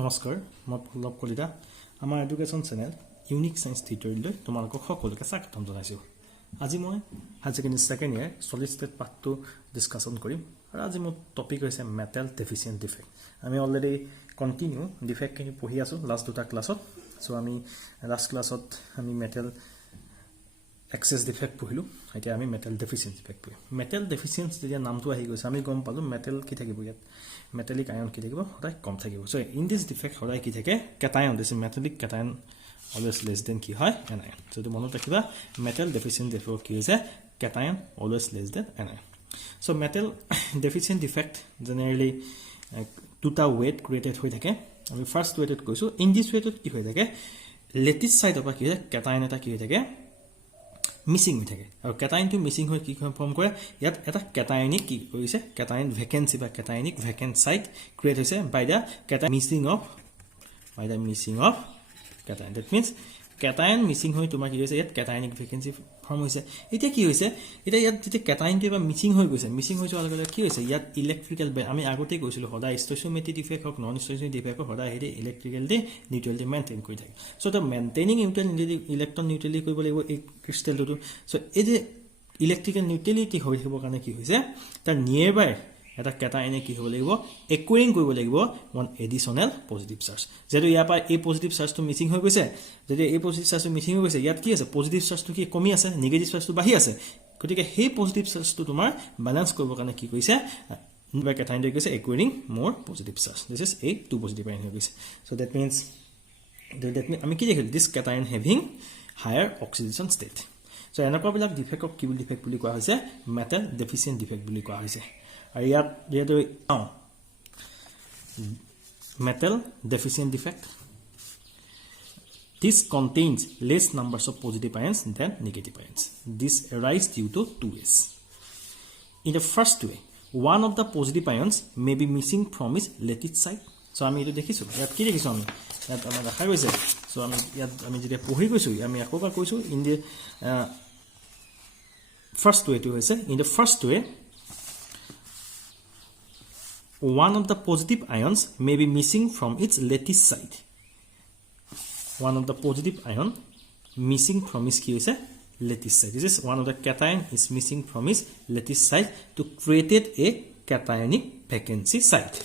নমস্কাৰ মই পল্লৱ কলিতা আমাৰ এডুকেশ্যন চেনেল ইউনিক সায়েন্স টিউটৰিয়েললৈ তোমালোকক সকলোকে স্বাগতম জনাইছোঁ আজি মই হায়াৰ ছেকেণ্ডাৰী সেকেন্ড ইয়াৰ সলিড ষ্টেট পাৰ্টটো ডিসকাশন কৰিম আৰু আজি মোৰ টপিক হৈছে মেটেল ডেফিচিয়েন্ট ডিফেক্ট আমি অলৰেডি কন্টিনিউ ডিফেক্ট খিনি পঢ়ি আছো লাষ্ট দুটা ক্লাছত সো আমি লাষ্ট ক্লাছত আমি মেটেল এক্সেস ডিফেক্ট পঢ়িলো এতিয়া আমি মেটেল ডেফিচিয়েন্ট ডিফেক্ট পঢ়িম মেটেল ডেফিচিয়েন্ট যেতিয়া নামটো আহি গৈছে আমি গম পালো মেটেল কি থাকিব ইয়াত metallic ion কি থাকিব সদায় কম থাকিব সো ইন দিস ডিফেক্ট সদায় কি থাকে cation this metallic cation always less than কি হয় anion সো তো মনত ৰাখিবা metal deficient defect কি হৈছে cation always less than anion so metal deficient defect generally দুটা weight created হৈ থাকে আমি ফার্স্ট weighted কৈছো in this weighted কি হৈ থাকে lattice side of কি হয় cation এটা কি হৈ থাকে মিসিং হৈ থাকে আৰু কেটাইনটো মিসিং হৈ কি ফৰ্ম কৰে ইয়াত এটা কেটাইনিক কি হৈছে কেটাইন ভ্যাকেন্সি বা কেটাইনিক ভ্যাকেন্ট সাইট ক্ৰিয়েট হৈছে by the cation missing of cation that means cation missing হৈ তোমাৰ কি হৈছে ইয়াত কেটাইনিক ভ্যাকেন্সি ফৰ্ম হৈছে এতিয়া কি হৈছে এটা ইয়াত যেতে কেটাইনটো বা মিসিং হৈ গৈছে মিসিং হৈ যোৱাৰ লগে কি হৈছে ইয়াত ইলেক্ট্ৰিক্যাল আমি আগতে কৈছিলো সদায় ষ্টোচিওমেট্ৰিক ডিফেক্ট হক নন ষ্টোচিওমেট্ৰিক ডিফেক্ট সদায় হেৰি ইলেক্ট্ৰিক্যাল দি নিউট্ৰেলিটি মেইনটেইন কৰি থাকে so the maintaining electron neutrality কৰিব লাগিব এই ক্ৰিষ্টেলটো সো এই যে ইলেক্ট্ৰিক্যাল নিউট্ৰেলিটি হৈ থাকিব কাৰণে কি হৈছে তাৰ নিয়াৰবাই এটা কেটাইনে কি হ'ব লাগিব একুইৰিং কৰিব লাগিব ওয়ান এডিশনাল পজিটিভ চাৰ্জ যেটো ইয়াৰ পৰা এই পজিটিভ চাৰ্জটো মিসিং হৈ গৈছে যদি এই পজিটিভ চাৰ্জটো মিসিং হৈ গৈছে ইয়াত কি আছে পজিটিভ চাৰ্জটো কি কমি আছে নেগেটিভ চাৰ্জটো বাঢ়ি আছে গতিকে সেই পজিটিভ চাৰ্জটো তোমাৰ ব্যালেন্স কৰিব কাৰণে কি কৰিছে by cation to is acquiring more positive charge. This is a 2 positive ion here. So that means this cation having higher oxidation state. So another defect of cable defect বুলি কোৱা হৈছে metal deficient defect বুলি কোৱা হৈছে আৰু ইয়াত যেটো metal deficient defect this contains less numbers of positive ions than negative ions. This arises due to two ways. In the first way, one of the positive ions may be missing from its lattice side. So আমি এটো দেখিছো ইয়াত কি দেখিছো আমি ইয়াত আমাৰ দেখা গৈছে সো আমি ইয়াত আমি যেতিয়া পঢ়ি গৈছো আমি আকোবা কৈছো in the first way to হৈছে in the first way one of the positive ions may be missing from its lattice side. One of the positive ion missing from its কি হৈছে lattice side. This is one of the cation is missing from its lattice side to create a cationic vacancy site.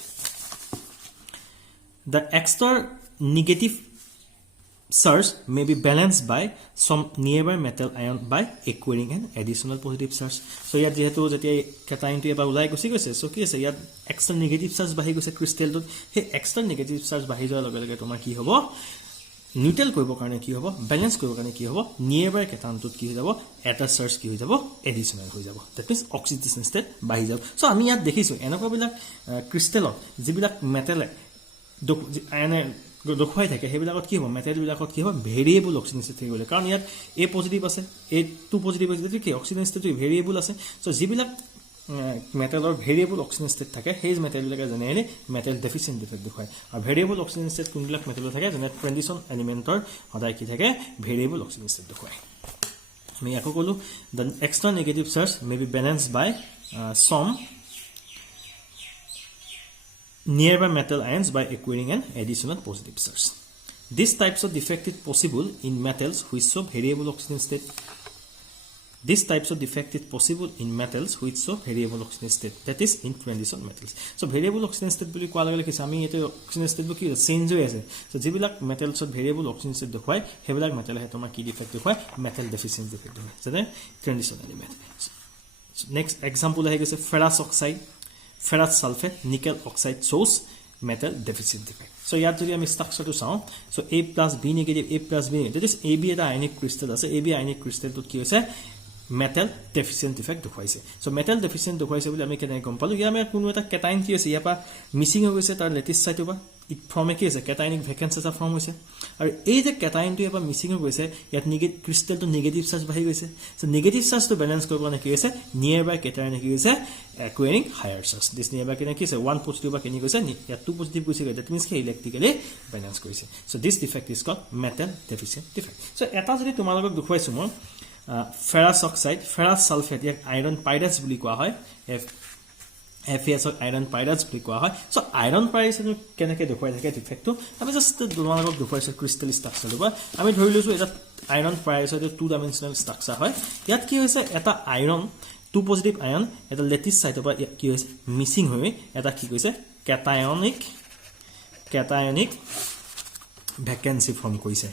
The extra negative charge may be balanced by some nearby metal ion by acquiring an additional positive charge. So ইয়াত যেহেতু যেতিয়া cation টো এবা উলাই গৈছে so কি আছে ইয়াত extra negative charge বাঢ়ি গৈছে ক্ৰিষ্টেলটো হে extra negative charge বাঢ়ি যোৱাৰ লগে লগে তোমাৰ কি হ'ব নিউট্ৰেল কৰিব কাৰণে কি হ'ব ব্যালেন্স কৰিব কাৰণে কি হ'ব নিয়াৰবাই কেটানটোত কি হৈ যাব এটা চাৰ্জ কি হৈ যাব এডিশনাল হৈ যাব দ্যাট মিন্স অক্সিডেশন ষ্টেট বাঢ়ি যাব সো আমি ইয়াত দেখিছো এনেকুৱা বিলাক ক্ৰিষ্টেলত যিবিলাক মেটেল আয়নে দেখুৱাই থাকে হেবিলাকত কি হ'ব মেটেল বিলাকত কি হ'ব ভেৰিয়েবল অক্সিডেশন ষ্টেট থাকিব কাৰণ ইয়াত এ পজিটিভ আছে এ টু পজিটিভ আছে কি অক্সিডেশন ষ্টেটটো ভেৰিয়েবল আছে সো যিবিলাক metalor variable oxidation state থাকে হেজ মেটেল বিলাকে জেনেৰেলি মেটেল ডেফিচিয়েন্ট ডিফেক্ট দেখুৱায় আৰু ভেৰিয়েবল অক্সিডেশন স্টেট কোনবিলাক মেটেলৰ থাকে যেনে ট্ৰানজিশন এলিমেন্টৰ সদায় কি থাকে ভেৰিয়েবল অক্সিডেশন স্টেট দেখুৱায় আমি আকৌ কলো the extra negative charge may be balanced by some nearby metal ions by acquiring an additional positive charge. These types of defect is possible in metals which show variable oxidation state. This types of defect is possible in metals which show variable oxidation state, that is in transition metals. So variable oxidation state বুলি কোৱা লগে লগে আমি এটো oxidation state কি change হৈ আছে so যিবিলাক মেটেলছ variable oxidation state দেখুৱায় হেবিলাক মেটেল হে তোমাৰ কি ডিফেক্ট দেখুৱায় মেটেল ডেফিচিয়েন্ট ডিফেক্ট হয় যেনে transition element. Next example আহি গৈছে ferrous oxide ferrous sulfate nickel oxide shows metal deficient defect. So ইয়াত যদি আমি স্ট্ৰাকচাৰটো চাও so A plus B negative A plus B that is AB এটা আয়নিক ক্ৰিষ্টেল আছে AB আয়নিক ক্ৰিষ্টেলটো কি হৈছে metal deficient defect দেখুৱাইছে সো metal deficient দেখুৱাইছে বুলি আমি কেনে গম পালো ইয়া আমি কোনো এটা কেটাইন কি হৈছে ইয়াপা মিসিং হৈ গৈছে তাৰ লেটিস সাইড বা ইট ফৰ্ম কি আছে কেটাইনিক ভ্যাকেন্সি এটা ফৰ্ম হৈছে আৰু এই যে কেটাইনটো ইয়াপা মিসিং হৈ গৈছে ইয়াত নেগেটিভ ক্ৰিষ্টেলটো নেগেটিভ চাৰ্জ বাঢ়ি গৈছে সো নেগেটিভ চাৰ্জটো ব্যালেন্স কৰিব কাৰণে কি হৈছে নিয়াৰবাই কেটাইন কি হৈছে acquiring higher charge. This nearby কেনে কি আছে 1 positive বা কেনি গৈছে ইয়াত 2 positive গৈছে that means কি ইলেক্ট্ৰিক্যালি ব্যালেন্স কৰিছে so this defect is called metal deficient defect. So এটা যদি তোমালোকক দেখুৱাইছো মই ferrous oxide ferrous sulfate ইয়াক iron pyrites বুলি কোৱা হয় FAS iron pyrides বুলি কোৱা হয় সো iron pyrides কেনেকৈ দেখুৱাই থাকে ডিফেক্টটো আমি জাস্ট তোমালোকক দেখুৱাইছো ক্ৰিষ্টেল ষ্ট্ৰাকচাৰ দুবা আমি ধৰি লৈছো এটা iron pyrides এটা টু ডাইমেনশনাল ষ্ট্ৰাকচাৰ হয় ইয়াত কি হৈছে এটা আইৰন টু পজিটিভ আয়ন এটা লেটিস সাইটৰ পৰা কি হৈছে মিসিং হৈ এটা কি কৈছে ক্যাটায়নিক ভ্যাকেন্সি ফৰ্ম কৰিছে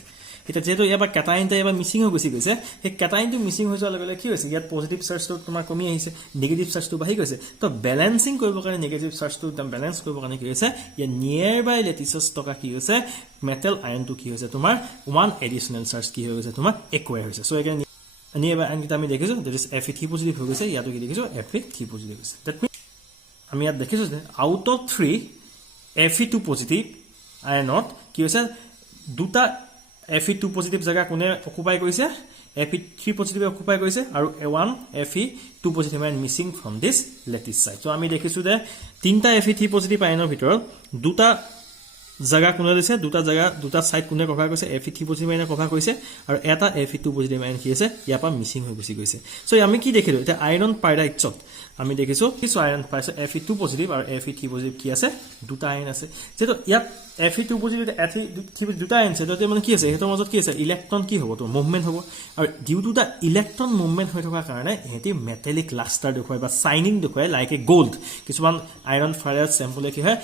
এটা যেটো এবাৰ ক্যাটায়নটা এবাৰ মিসিং হৈ গৈছে সেই ক্যাটায়নটো মিসিং হৈ যোৱাৰ লগে লগে কি হৈছে ইয়াত পজিটিভ চাৰ্জটো তোমাৰ কমি আহিছে নেগেটিভ চাৰ্জটো বাঢ়ি গৈছে তো ব্যালেন্সিং কৰিব কাৰণে নেগেটিভ চাৰ্জটো একদম ব্যালেন্স কৰিব কাৰণে কি হৈছে ইয়া নিয়াৰ বাই লেটিছস টকা কি হৈছে মেটেল আয়নটো কি হৈছে তোমাৰ ওৱান এডিশনাল চাৰ্জ কি হৈ গৈছে তোমাৰ একুৱাই হৈছে সো এগেইন নিয়াৰ আয়নটো আমি দেখিছো দ্যাট ইজ Fe3 পজিটিভ হৈ গৈছে ইয়াতো কি দেখিছো Fe3 পজিটিভ হৈছে দ্যাট মিন্স আমি ইয়াত দেখিছো যে আউট অফ 3 Fe2 পজিটিভ আয়নত কি হৈছে দুটা Fe2 পজিটিভ জায়গা কোনে অকুপাই কৰিছে Fe3 পজিটিভ অকুপাই কৰিছে আৰু one Fe2 positive Ayan missing from this lettuce side so আমি দেখিছো যে তিনটা Fe3 পজিটিভ আয়নৰ ভিতৰত দুটা জায়গা কোনে দিছে দুটা সাইড কোনে কভাৰ কৰিছে Fe3 পজিটিভ আয়নে কভাৰ কৰিছে আৰু এটা Fe2 পজিটিভ আয়ন কি আছে ইয়াৰ পৰা মিসিং হৈ গুছি গৈছে সো আমি কি দেখিলো এটা আয়ৰন পাইৰাইটছত আমি দেখিছো কিছু আয়ৰন পাইছে Fe2 পজিটিভ আৰু Fe3 পজিটিভ কি আছে দুটা আয়ন আছে যেটো ইয়াত Fe2 পজিটিভ Fe3 দুটা আয়ন আছে তো মানে কি আছে হেতৰ মাজত কি আছে ইলেক্ট্ৰন কি হ'ব তো মুভমেন্ট হ'ব আৰু due to the electron movement হৈ থকা কাৰণে এটি মেটালিক লাষ্টাৰ দেখুৱাই বা শাইনিং দেখুৱাই লাইক এ গোল্ড কিছুমান আয়ৰন ফায়াৰ স্যাম্পলে কি হয়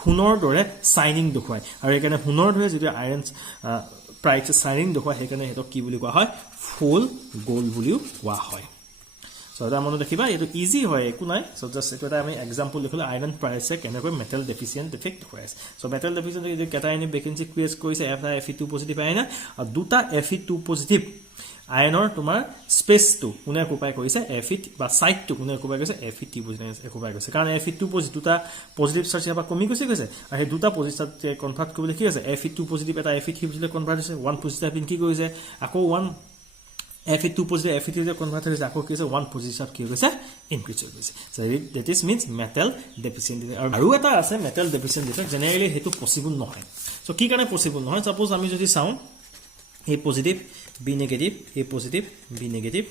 সোণৰ দৰে শাইনিং দেখুৱাই আৰু একাৰণে সোণৰ দৰে যেটো আয়ৰন প্ৰাইচ শাইনিং দেখুৱাই হেকাৰণে হেতক কি বুলি কোৱা হয় ফুল গোল্ড বুলিও কোৱা হয় সো এটা মনত ৰাখিবা এটো ইজি হয় একো নাই সো জাস্ট এটা আমি এক্সাম্পল লিখলো আয়ৰন প্ৰাইচ কেনেকৈ মেটাল ডেফিসিয়েন্ট ডিফেক্ট হয় সো মেটাল ডেফিসিয়েন্ট যে ক্যাটায়নিক ভ্যাকেন্সি ক্ৰিয়েট কৰিছে Fe2 পজিটিভ আয়ন আৰু দুটা Fe2 পজিটিভ আয়নৰ তোমাৰ স্পেসটো কোনে অকুপাই কৰিছে Fe বা সাইটটো কোনে অকুপাই কৰিছে Fe3 পজিটিভ অকুপাই কৰিছে কাৰণ Fe2 পজিটিভ দুটা পজিটিভ চাৰ্জ ইয়াৰ পৰা কমি গৈছে আৰু সেই দুটা পজিটিভ কনভাৰ্ট কৰিবলৈ কি আছে Fe2 পজিটিভ এটা Fe3 পজিটিভ কনভাৰ্ট হৈছে ওৱান পজিটিভ পিন কি কৰিছে আকৌ ওৱান Fe2 পজিটিভ Fe3 যে কনভাৰ্ট হৈছে আকৌ কি হৈছে ওৱান পজিটিভ কি হৈছে ইনক্ৰিজ হৈ গৈছে so that is means metal deficient আৰু এটা আছে মেটাল ডেফিসিয়েন্ট ডিফেক্ট জেনাৰেলি হেতু পসিবল নহয় সো কি কাৰণে পসিবল নহয় সাপোজ আমি যদি চাও A positive B negative A positive B negative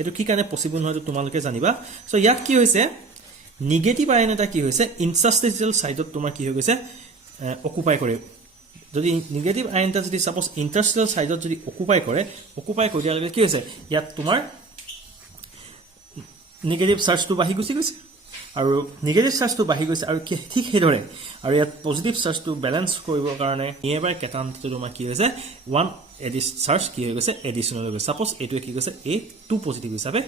এটো কি কাৰণে পসিবল নহয় তো তোমালোকে জানিবা সো ইয়াত কি হৈছে নেগেটিভ আয়ন এটা কি হৈছে ইন্টাৰস্টিচিয়েল সাইডত তোমাৰ কি হৈ গৈছে অকুপাই কৰে যদি নেগেটিভ আয়নটা যদি সাপোজ ইন্টাৰস্টিচিয়েল সাইডত যদি অকুপাই কৰিয়া লাগে কি হৈছে ইয়াত তোমাৰ নেগেটিভ চাৰ্জটো বাঢ়ি গৈছে আৰু নেগেটিভ চাৰ্জটো বাঢ়ি গৈছে আৰু ঠিক হেদৰে আৰু ইয়াত পজিটিভ চাৰ্জটো ব্যালেন্স কৰিবৰ কাৰণে নিয়াৰবাই কেটানটো তোমাৰ কি হৈছে ওৱান এডিছ চাৰ্জ কি হৈ গৈছে এডিশনাল হৈ গৈছে সাপোজ এটো কি গৈছে A2 পজিটিভ হিচাপে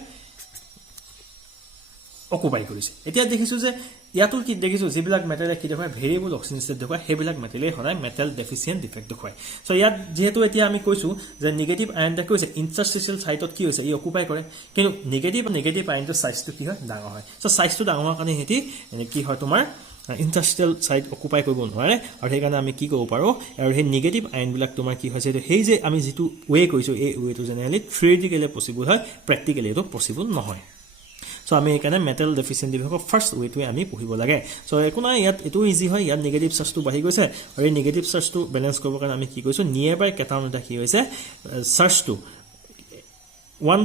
অকুপাই কৰিছে এতিয়া দেখিছো যে ইয়াতো কি দেখিছো যিবিলাক মেটালে কি দেখুৱাই ভেৰিয়েবল অক্সিজেন ষ্টেট দেখুৱাই হেবিলাক মেটালে হৰাই মেটাল ডেফিসিয়েন্ট ডিফেক্ট দেখুৱাই সো ইয়াত যেহেতু এতিয়া আমি কৈছো যে নেগেটিভ আয়নটা কি হৈছে ইন্টাৰস্টিচিয়েল সাইটত কি হৈছে ই অকুপাই কৰে কিন্তু নেগেটিভ আয়নটো সাইজটো কি হয় ডাঙৰ হয় সো সাইজটো ডাঙৰ হোৱাৰ কাৰণে হেতি কি হয় তোমাৰ ইন্টাৰস্টিচিয়েল সাইট অকুপাই কৰিব নোৱাৰে আৰু সেই কাৰণে আমি কি কৰিব পাৰো আৰু সেই নেগেটিভ আয়ন বিলাক তোমাৰ কি হৈছে সেই যে আমি যেটো ওয়ে কৈছো এই ওয়েটো জেনাৰেলি থিওৰিটিক্যালি পসিবল হয় প্ৰ্যাকটিক্যালি এটো পসিবল নহয় সো আমি একানে মেটাল ডেফিসিয়েন্ট ডিফেক্টৰ ফাৰ্স্ট ওয়েটো আমি পঢ়িব লাগে সো একোনা ইয়াত এটো ইজি হয় ইয়াত নেগেটিভ চাৰ্জটো বাঢ়ি গৈছে আৰু এই নেগেটিভ চাৰ্জটো ব্যালেন্স কৰিবৰ কাৰণে আমি কি কৈছো নিয়াৰবাই কেটাউন এটা কি হৈছে চাৰ্জটো ওৱান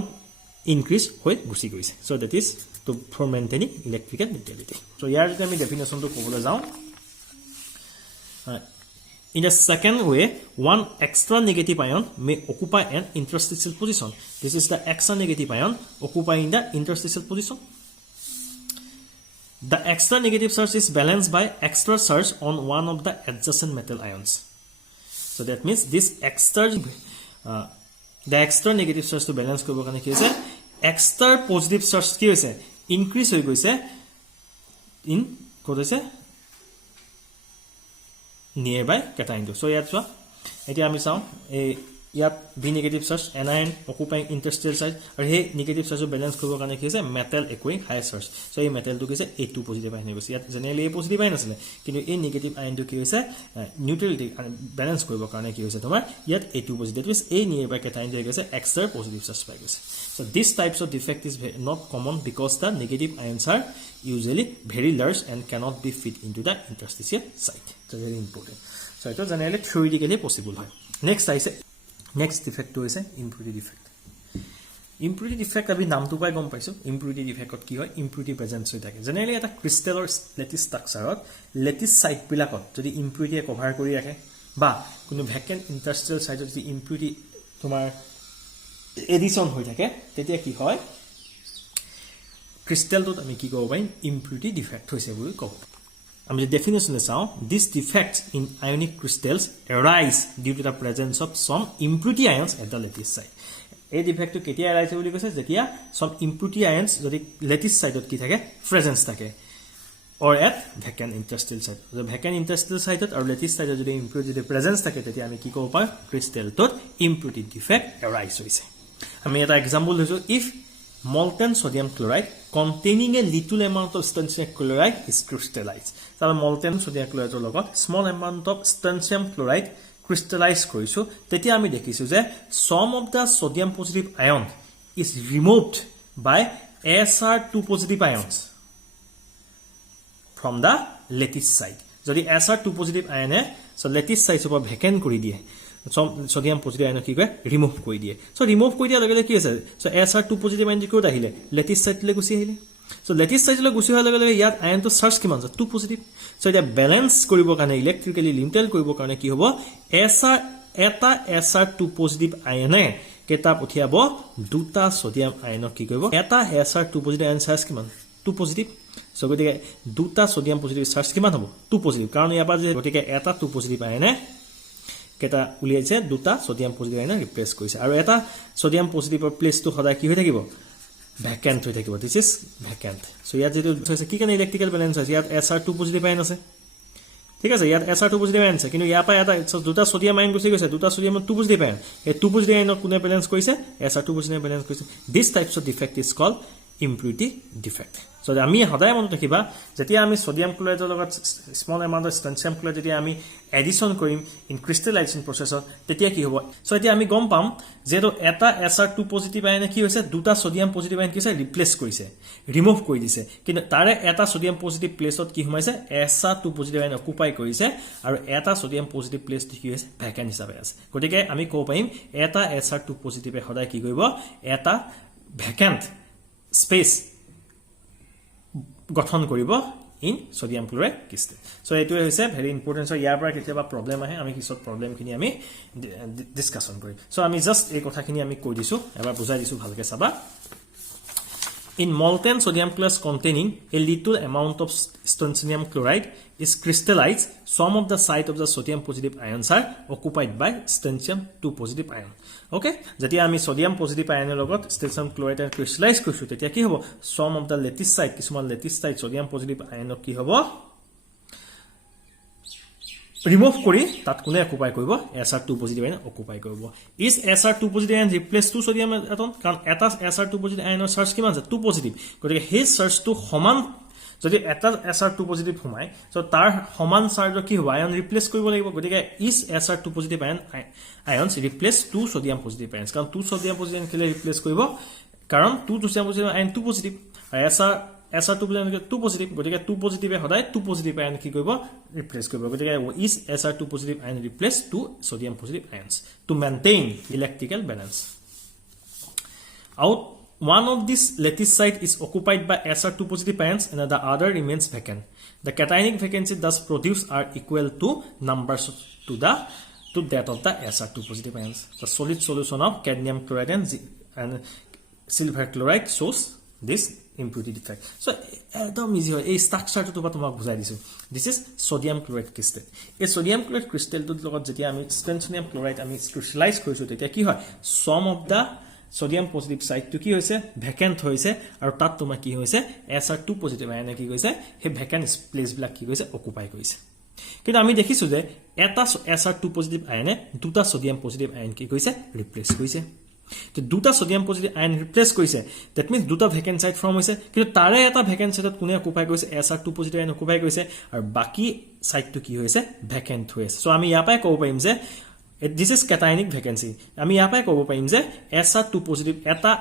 ইনক্ৰিজ হৈ গুছি গৈছে so that is to for maintaining electrical neutrality so here যদি আমি ডেফিনেশন তো ক'বলৈ যাও in the second way one extra negative ion may occupy an interstitial position this is the extra negative ion occupying the interstitial position the extra negative charge is balanced by extra charge on one of the adjacent metal ions so that means this extra the extra negative charge to balance কৰিব কাৰণে কি হৈছে extra positive charge কি হৈছে increase হৈ গৈছে in কোথাছে নিয়াৰবাই কেটাইনটো so ইয়াত চোৱা এতিয়া আমি চাও এই ইয়াত be negative charge anion occupying interstitial charge আৰু হে নেগেটিভ চাৰ্জ ব্যালেন্স কৰিবৰ কাৰণে কি হৈছে metal acquiring high charge so এই মেটালটো কি হৈছে A2 পজিটিভ আয়ন গৈছে ইয়াত জেনাৰেলি A পজিটিভ আয়ন আছিল কিন্তু এই নেগেটিভ আয়নটো কি হৈছে নিউট্ৰেলিটি ব্যালেন্স কৰিবৰ কাৰণে কি হৈছে তোমাৰ ইয়াত A2 পজিটিভ ইজ এই নিয়াৰবাই কেটাইন হৈ গৈছে এক্সট্ৰা পজিটিভ চাৰ্জ পাই গৈছে so this types of defect is not common because the negative ions are usually very large and cannot be fit into the interstitial site so very important so it is generally theoretically possible next I say next defect to is impurity defect impurity defect আমি নামটো পাই গম পাইছো impurity defect কি হয় impurity presence হৈ থাকে generally এটা ক্ৰিষ্টেলৰ লেটিছ ষ্ট্ৰাকচাৰত লেটিছ সাইট বিলাকত যদি impurity কভাৰ কৰি ৰাখে বা কোনো ভেকেন্ট ইন্টাৰষ্টেল সাইটত যদি impurity তোমাৰ এডিশন হৈ থাকে তেতিয়া কি হয় ক্ৰিষ্টেলটোত আমি কি কব পাৰিম impurity defect হৈছে বুলি কব আমি definition চাও this defects in ionic crystals arise due to the presence of some impurity ions at the lattice site এই ডিফেক্ট তো কেতিয়া আইছে বুলি কৈছে যেতিয়া some impurity ions যদি lattice site কি থাকে presence থাকে or at vacant interstitial site the vacant interstitial site or lattice site যদি impurity presence থাকে তেতিয়া আমি কি কব পাই crystal tot impurity defect arise হৈছে আমি এটা एग्जांपल লৈছো if molten sodium chloride containing a little amount of strontium chloride is crystallized তার molten sodium chloride এর লগত small amount of strontium chloride crystallize কৰিছো তেতিয়া আমি দেখিছো যে some of the sodium positive ion is removed by SR2 positive ions from the lattice site যদি SR2 positive ion so lattice site ওপৰ vacant কৰি দিয়ে sodium positive ion কি কয় ৰিমুভ কৰি দিয়ে সো ৰিমুভ কৰি দিয়া লগে কি হৈছে সো SR2 positive ion ক'ত আহিলে lattice site লৈ গুছি আহিলে সো lattice site লৈ গুছি হোৱাৰ লগে ইয়াত ion তো চাৰ্জ কিমান আছে 2 positive সো এটা ব্যালেন্স কৰিব কাৰণে ইলেক্ট্ৰিক্যালি লিমিটেড কৰিব কাৰণে কি হ'ব SR2 positive ion কেটা পঠিয়াব দুটা সোডিয়াম আয়ন কি কৰিব এটা SR2 positive ion চাৰ্জ কিমান 2 positive সো গতিকে দুটা সোডিয়াম পজিটিভ চাৰ্জ কিমান হ'ব 2 positive কাৰণ ইয়াৰ পৰা যে গতিকে এটা 2 positive আয়ন কেটা উলিয়াইছে দুটা সোডিয়াম পজিটিভ আয়ন ৰিপ্লেস কৰিছে আৰু এটা সোডিয়াম পজিটিভৰ প্লেস তো সদায় কি হৈ থাকিব ভ্যাকেন্ট হৈ থাকিব দিস ইজ ভ্যাকেন্ট সো ইয়াত যেটো হৈছে কি কাৰণে ইলেক্ট্ৰিক্যাল ব্যালেন্স আছে ইয়াত SR2 পজিটিভ আয়ন আছে ঠিক আছে ইয়াত SR2 পজিটিভ আয়ন আছে কিন্তু ইয়াৰ পৰা এটা দুটা সোডিয়াম আয়ন গুছি গৈছে দুটা সোডিয়াম 2 পজিটিভ আয়ন এই 2 পজিটিভ আয়ন কোনে ব্যালেন্স কৰিছে SR2 পজিটিভ ব্যালেন্স কৰিছে this types of defect is called impurity defect so আমি সদায় মনত ৰাখিবা যেতিয়া আমি সোডিয়াম ক্লোৰাইডৰ লগত small amount of strontium chloride যেতিয়া আমি এডিশন কৰিম ইন ক্ৰিষ্টেলাইজেশন প্ৰসেছত তেতিয়া কি হ'ব সো এতিয়া আমি গম পাম যে এটা SR2 পজিটিভ আয়নে কি হৈছে দুটা সোডিয়াম পজিটিভ আয়ন কিছে ৰিপ্লেস কৰিছে ৰিমুভ কৰি দিছে কিন্তু তাৰে এটা সোডিয়াম পজিটিভ প্লেছত কি হৈছে SR2 পজিটিভ আয়ন অকুপাই কৰিছে আৰু এটা সোডিয়াম পজিটিভ প্লেছ কি হৈছে ভ্যাকেন্ট হিচাপে আছে গতিকে আমি ক'ব পাৰিম এটা SR2 পজিটিভে সদায় কি কৰিব এটা ভ্যাকেন্ট space গঠন কৰিব in sodium chloride crystal so এটো হৈছে ভেৰি ইম্পৰ্টেন্ট সো ইয়াৰ পৰা কেতিয়াবা প্ৰবলেম আহে আমি কিছত প্ৰবলেম খিনি আমি ডিসকাশন কৰিম সো আমি জাস্ট এই কথাখিনি আমি কৈ দিছো এবাৰ বুজাই দিছো ভালকে চাবা in molten sodium chloride containing a little amount of strontium chloride is crystallized some of the site of the sodium positive ions are occupied by strontium 2 positive ion okay যেতিয়া আমি sodium positive ion লগত strontium chloride crystallize কৰিছো তেতিয়া কি হ'ব some of the lattice site কিছুমান lattice site sodium positive ion কি হ'ব ৰিমুভ কৰি তাত কোনে অকুপাই কৰিব SR2 পজিটিভ আয়ন অকুপাই কৰিব is SR2 positive ion replace to sodium atom কাৰণ এটা SR2 পজিটিভ আয়নৰ চাৰ্জ কিমান আছে 2 পজিটিভ গতিকে হে চাৰ্জটো সমান যদি এটা SR2 পজিটিভ হোমাই সো তাৰ সমান চাৰ্জৰ কি হ'ব আয়ন ৰিপ্লেস কৰিব লাগিব গতিকে is SR2 positive ions replace to sodium positive ions কাৰণ 2 সোডিয়াম পজিটিভ আয়ন কেলে ৰিপ্লেস কৰিব কাৰণ 2 সোডিয়াম পজিটিভ আয়ন 2 পজিটিভ আৰু SR2 2 পজিটিভ গতিকে 2 পজিটিভে সদায় 2 পজিটিভ আয়ন কি কৰিব ৰিপ্লেস কৰিব গতিকে is SR2 positive ion replace to sodium positive ions to maintain electrical balance out one of these lattice site is occupied by SR2 positive ions and the other remains vacant the cationic vacancy thus produced are equal to numbers to that of the SR2 positive ions the solid solution of cadmium chloride and silver chloride shows this impurity defect so একদম easy হয় এই স্ট্ৰাকচাৰটো তো তোমাক বুজাই দিছো this is sodium chloride crystal এই sodium chloride ক্ৰিষ্টেলটো লগত যেতিয়া আমি strontium ক্লোৰাইড আমি ক্ৰিষ্টেলাইজ কৰিছো তেতিয়া কি হয় some of the sodium positive site to কি হৈছে ভ্যাকেন্ট হৈছে আৰু তাত তোমাৰ কি হৈছে SR2 পজিটিভ আয়ন কি হৈছে হে ভ্যাকেন্ট প্লেস বিলাক কি হৈছে অকুপাই কৰিছে কিন্তু আমি দেখিছো যে এটা SR2 পজিটিভ আয়নে দুটা সোডিয়াম পজিটিভ আয়ন কি কৰিছে ৰিপ্লেস কৰিছে তো দুটা সোডিয়াম পজিটিভ আয়ন ৰিপ্লেস কৰিছে দ্যাট মিন্স দুটা ভ্যাকেন্ট সাইট ফৰ্ম হৈছে কিন্তু তাৰে এটা ভ্যাকেন্ট সাইটত কোনে অকুপাই কৰিছে SR2 পজিটিভ আয়ন অকুপাই কৰিছে আৰু বাকি সাইটটো কি হৈছে ভ্যাকেন্ট হৈছে সো আমি ইয়াৰ পৰাই ক'ব পাৰিম যে this is cationic vacancy আমি ইয়াৰ পৰাই ক'ব পাৰিম যে SR2 পজিটিভ এটা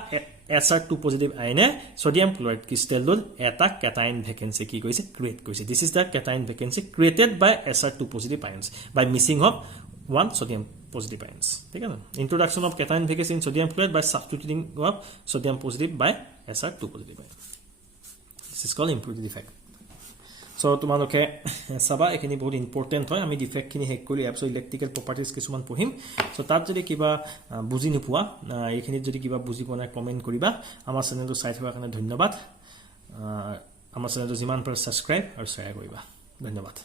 SR2 পজিটিভ আয়নে সোডিয়াম ক্লোৰাইড ক্ৰিষ্টেলত এটা cation vacancy কি কৰিছে ক্ৰিয়েট কৰিছে this is the cation vacancy created by SR2 positive ions by missing of one sodium positive ions. ठीक है ना? Introduction of cation vacancy in sodium chloride by substituting of sodium positive by SR2 positive ion. This is called impurity defect. So তোমালোকে সাবা এখিনি বহুত important হয় আমি defect খিনি hack কৰি আপসো ইলেক্ট্ৰিক্যাল প্ৰপাৰ্টিজ কিছুমান পঢ়িম সো তাত যদি কিবা বুজি নোপোৱা এইখিনি যদি কিবা বুজি পোৱা নাই কমেন্ট কৰিবা আমাৰ চেনেলটো চাই থকাৰ কাৰণে ধন্যবাদ আমাৰ চেনেলটো যিমান পাৰ সাবস্ক্ৰাইব আৰু শ্বেয়াৰ কৰিবা ধন্যবাদ